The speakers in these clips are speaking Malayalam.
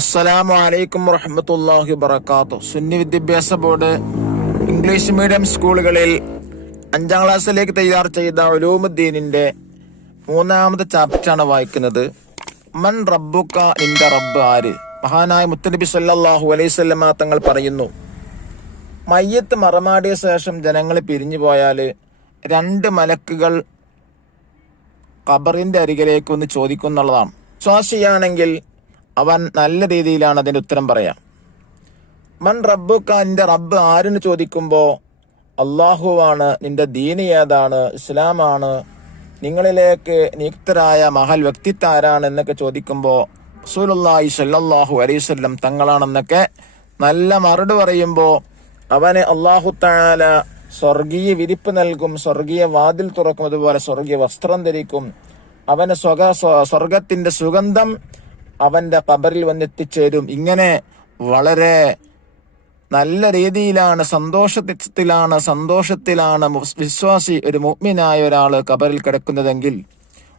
അസ്സലാമു അലൈക്കും വറഹ്മത്തുള്ളാഹി വബറകാതുഹു. സുന്നി വിദ്യാഭ്യാസ ബോർഡ് ഇംഗ്ലീഷ് മീഡിയം സ്കൂളുകളിൽ 5ാം ക്ലാസ്സിലേക്ക് തയ്യാർ ചെയ്ത ഉലൂമുദ്ദീനിന്റെ 3ാമത്തെ ചാപ്റ്ററാണ് വായിക്കുന്നത്. മൻ റബ്ബുക, നിന്റെ റബ്ബ് ആര്? മഹാനായ മുത്തനബി സല്ലല്ലാഹു അലൈഹി വസല്ലമ തങ്ങൾ പറയുന്നു, മയ്യത്ത് മറമാടിയ ശേഷം ജനങ്ങൾ പിരിഞ്ഞു പോയാൽ 2 മലക്കുകൾ ഖബറിന്റെ അരികിലേക്ക് ഒന്ന് ചോദിക്കുന്നുള്ളതാണ്. വിശ്വാസിയാണെങ്കിൽ അവൻ നല്ല രീതിയിലാണ് അതിന്റെ ഉത്തരം പറയാം. മൻ റബ്ബുക, നിന്റെ റബ്ബ് ആരെന്ന് ചോദിക്കുമ്പോൾ അള്ളാഹുവാണ്, നിന്റെ ദീന് ഏതാണ്, ഇസ്ലാമാണ്, നിങ്ങളിലേക്ക് നിയുക്തരായ മഹൽ വ്യക്തിത്വം ആരാണ് എന്നൊക്കെ ചോദിക്കുമ്പോൾ റസൂലുള്ളാഹി സ്വല്ലല്ലാഹു അലൈഹി വസല്ലം തങ്ങളാണെന്നൊക്കെ നല്ല മറുപടി പറയുമ്പോൾ അവന് അല്ലാഹു തആല സ്വർഗീയ വിരിപ്പ് നൽകും, സ്വർഗീയ വാതിൽ തുറക്കും, അതുപോലെ സ്വർഗീയ വസ്ത്രം ധരിക്കും. അവന് സ്വർഗത്തിന്റെ സുഗന്ധം അവന്റെ ഖബറിൽ വന്നെത്തിച്ചേരും. ഇങ്ങനെ വളരെ നല്ല രീതിയിലാണ്, സന്തോഷത്തിലാണ് വിശ്വാസി, ഒരു മുഅ്മിനായ ഒരാള് ഖബറിൽ കിടക്കുന്നതെങ്കിൽ,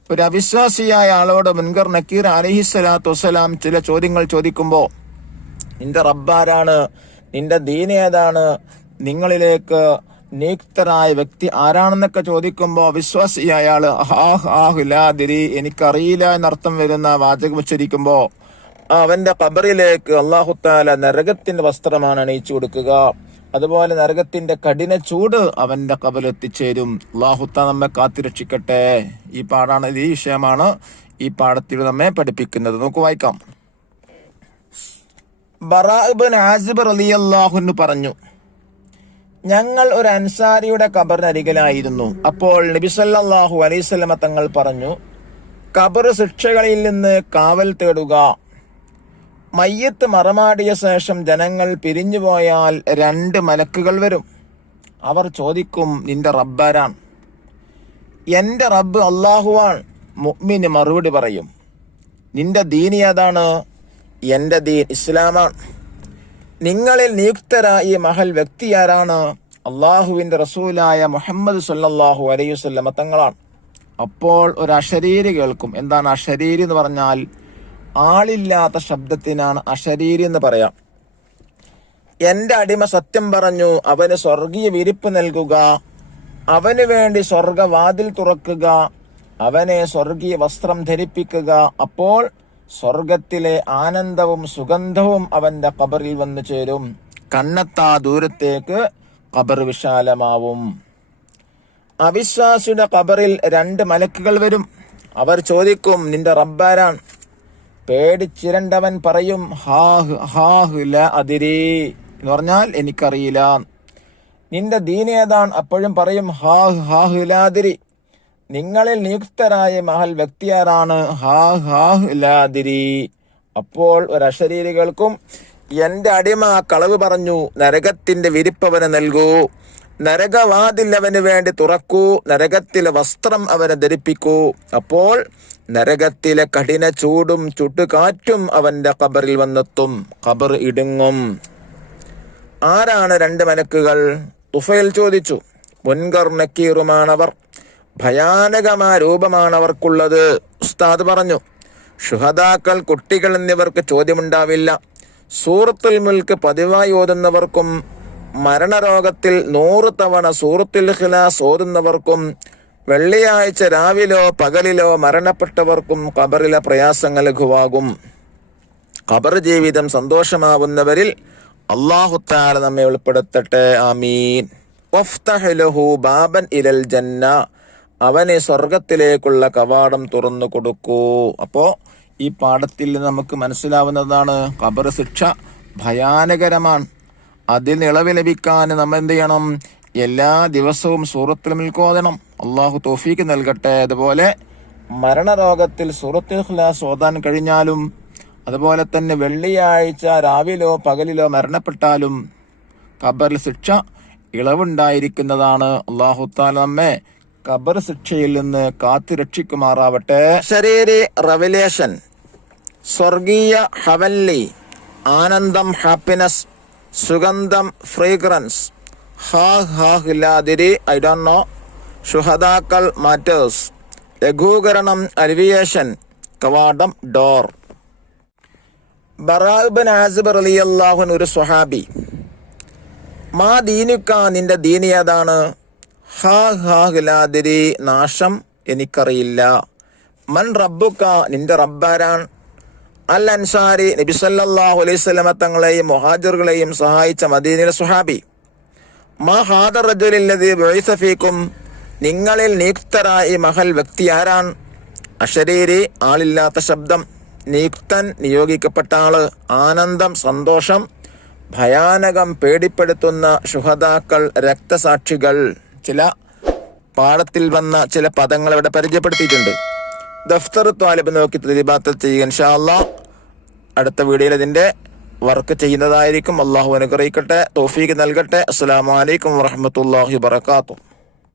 ഒരു അവിശ്വാസിയായ ആളോട് മുൻകർ നക്കീർ അലൈഹിസ്സലാത്തു വസ്സലാം ചില ചോദ്യങ്ങൾ ചോദിക്കുമ്പോൾ, നിന്റെ റബ്ബാരാണ്, നിന്റെ ദീൻ ഏതാണ്, നിങ്ങളിലേക്ക് നിയുക്തരായ വ്യക്തി ആരാണെന്നൊക്കെ ചോദിക്കുമ്പോൾ അവിശ്വാസിയായ ആള് ലാദിരി, എനിക്കറിയില്ല എന്നർത്ഥം വരുന്ന വാചകം ഉച്ചരിക്കുമ്പോൾ അവന്റെ ഖബറിലേക്ക് അല്ലാഹു തആല നരകത്തിന്റെ വസ്ത്രമാണ് അണിയിച്ചു കൊടുക്കുക. അതുപോലെ നരകത്തിന്റെ കഠിന ചൂട് അവന്റെ ഖബറിൽ എത്തിച്ചേരും. അല്ലാഹു തആല നമ്മെ കാത്തുരക്ഷിക്കട്ടെ. ഈ വിഷയമാണ് ഈ പാഠത്തിൽ നമ്മെ പഠിപ്പിക്കുന്നത്. നമുക്ക് വായിക്കാം. ബറാ ഇബ്നു ആസിബ് റളിയല്ലാഹു അൻഹു പറഞ്ഞു, ഞങ്ങൾ ഒരു അൻസാരിയുടെ ഖബറിനരികിലായിരുന്നു. അപ്പോൾ നബി സല്ലല്ലാഹു അലൈഹി വസല്ലമ തങ്ങൾ പറഞ്ഞു, ഖബർ ശിക്ഷകളിൽ നിന്ന് കാവൽ തേടുക. മയ്യത്ത് മറമാടിയ ശേഷം ജനങ്ങൾ പിരിഞ്ഞുപോയാൽ 2 മലക്കുകൾ വരും. അവർ ചോദിക്കും, നിന്റെ റബ്ബാരാണ്? എന്റെ റബ്ബ് അല്ലാഹുവാണ്. മുഅ്മിന് മറുപടി പറയും, നിന്റെ ദീൻ ഏതാണ്? എന്റെ ദീൻ ഇസ്ലാമാണ്. നിങ്ങളിൽ നിയുക്തരായ ഈ മഹൽ വ്യക്തി ആരാണ്? അള്ളാഹുവിന്റെ റസൂലായ മുഹമ്മദ് സല്ലല്ലാഹു അലൈഹി വസല്ലമ തങ്ങളാണ്. അപ്പോൾ ഒരു അശരീരി കേൾക്കും. എന്താണ് അശരീരി എന്ന് പറഞ്ഞാൽ? ആളില്ലാത്ത ശബ്ദത്തിനാണ് അശരീരി എന്ന് പറയാം. എന്റെ അടിമ സത്യം പറഞ്ഞു, അവന് സ്വർഗീയ വിരിപ്പ് നൽകുക, അവന് വേണ്ടി സ്വർഗവാതിൽ തുറക്കുക, അവനെ സ്വർഗീയ വസ്ത്രം ധരിപ്പിക്കുക. അപ്പോൾ സ്വർഗത്തിലെ ആനന്ദവും സുഗന്ധവും അവന്റെ ഖബറിൽ വന്നു ചേരും. കണ്ണെത്താ ദൂരത്തേക്ക് ഖബർ വിശാലമാവും. അവിശ്വാസിയുടെ ഖബറിൽ 2 മലക്കുകൾ വരും. അവർ ചോദിക്കും, നിന്റെ റബ്ബാരാണ്? പേടിച്ചിരണ്ടവൻ പറയും, ലാ അദ്രി എന്ന് പറഞ്ഞാൽ എനിക്കറിയില്ല. നിന്റെ ദീൻ ഏതാണ്? അപ്പോഴും പറയും, ലാ അദ്രി. നിങ്ങളിൽ നിയുക്തരായ മഹൽ വ്യക്തിയാരാണ്? ലാദിരി. അപ്പോൾ ഒരു അശരീരികൾക്കും, എന്റെ അടിമ കളവ് പറഞ്ഞു, നരകത്തിന്റെ വിരിപ്പവന് നൽകൂ, നരകവാതിൽ അവന് വേണ്ടി തുറക്കൂ, നരകത്തിലെ വസ്ത്രം അവനെ ധരിപ്പിക്കൂ. അപ്പോൾ നരകത്തിലെ കഠിന ചൂടും ചുട്ടുകാറ്റും അവന്റെ ഖബറിൽ വന്നെത്തും. ഖബർ ഇടുങ്ങും. ആരാണ് 2 മലക്കുകൾ? തുഫൈൽ ചോദിച്ചു. മുൻകർ നക്കീറുമാണവർ, ഭയാനകമായ രൂപമാണ് അവർക്കുള്ളത്. ഉസ്താദ് പറഞ്ഞു, ശുഹദാക്കൾ, കുട്ടികൾ എന്നിവർക്ക് ചോദ്യമുണ്ടാവില്ല. സൂറത്തുൽ മുൽക്ക് പതിവായി ഓതുന്നവർക്കും മരണരോഗത്തിൽ 100 തവണ സൂറത്തുൽ ഇഖ്ലാസ് ഓതുന്നവർക്കും വെള്ളിയാഴ്ച രാവിലോ പകലിലോ മരണപ്പെട്ടവർക്കും ഖബറിലെ പ്രയാസങ്ങൾ ലഘുവാകും. ഖബർ ജീവിതം സന്തോഷമാവുന്നവരിൽ അല്ലാഹു തആല നമ്മെ ഉൾപ്പെടുത്തട്ടെ. ആമീൻ. വഫ്തഹ് ലഹു ബാബൻ ഇലൽ ജന്ന, അവനെ സ്വർഗത്തിലേക്കുള്ള കവാടം തുറന്നു കൊടുക്കൂ. അപ്പോ ഈ പാഠത്തിൽ നമുക്ക് മനസ്സിലാവുന്നതാണ്, ഖബർ ശിക്ഷ ഭയാനകരമാണ്. അതിൽ ഇളവ് ലഭിക്കാൻ നമ്മൾ എന്ത് ചെയ്യണം? എല്ലാ ദിവസവും സൂറത്തുൽ മുൽക്ക് ഓതണം. അള്ളാഹു തൗഫീക്ക് നൽകട്ടെ. അതുപോലെ മരണരോഗത്തിൽ സൂറത്തുൽ ഇഖ്ലാസ് ഓതാൻ കഴിഞ്ഞാലും, അതുപോലെ തന്നെ വെള്ളിയാഴ്ച രാവിലോ പകലിലോ മരണപ്പെട്ടാലും ഖബറിൽ ശിക്ഷ ഇളവുണ്ടായിരിക്കുന്നതാണ്. അള്ളാഹു തആല നമ്മെ ഖബർ ശിക്ഷയിൽ നിന്ന് കാത്തുരക്ഷിക്കുമാറാവട്ടെ. ശരീരി റെവലേഷൻ, സ്വർഗീയ ഹവല്ലി, ആനന്ദം ഹാപ്പിനെസ്, സുഗന്ധം ഫ്രേഗ്രൻസ്, ലാദിരി ഐ ഡോണ്ട് നോ, ശുഹദാക്കൾ മാറ്റേഴ്സ്, ലഘൂകരണം അലിവിയേഷൻ, കവാടം ഡോർ. ബറാഅ് ബിൻ ആസിബ് റളിയല്ലാഹു അൻഹു ഒരു സ്വഹാബി, മാ ദീനുക, നിന്റെ ദീനി ഏതാണ്? ഹാ ഹാ ലാദിരി, നാശം എനിക്കറിയില്ല. മൻ റബ്ബുക, നിന്റെ റബ്ബാരാൻ? അൽ അൻസാരി, നബി സല്ലല്ലാഹു അലൈഹി വസല്ലമ തങ്ങളെയും മുഹാജിറുകളെയും സഹായിച്ച മദീനയിലെ സ്വഹാബി. മാ ഹാദ റജുലില്ലദീ ബുഇസ ഫീകും, നിങ്ങളിൽ നിയുക്തരായ മഹൽ വ്യക്തി ആരാൻ? അശരീരി, ആളില്ലാത്ത ശബ്ദം. നിയുക്തൻ, നിയോഗിക്കപ്പെട്ട ആള്. ആനന്ദം, സന്തോഷം. ഭയാനകം, പേടിപ്പെടുത്തുന്ന ശുഹദാക്കൾ, രക്തസാക്ഷികൾ. ചില പാഠത്തിൽ വന്ന ചില പദങ്ങൾ ഇവിടെ പരിചയപ്പെടുത്തിയിട്ടുണ്ട്. ദഫ്തർ ത്വാലിബ് നോക്കി തദ്രീബാത്ത് ചെയ്യുക ഇൻഷാ അല്ലാഹ്. അടുത്ത വീഡിയോയിൽ ഇതിന്റെ വർക്ക് ചെയ്യുന്നതായിരിക്കും. അള്ളാഹു അനുഗ്രഹിക്കട്ടെ, തൗഫീഖ് നൽകട്ടെ. അസ്സലാമു അലൈക്കും വറഹ്മത്തുള്ളാഹി വബറകാതുഹു.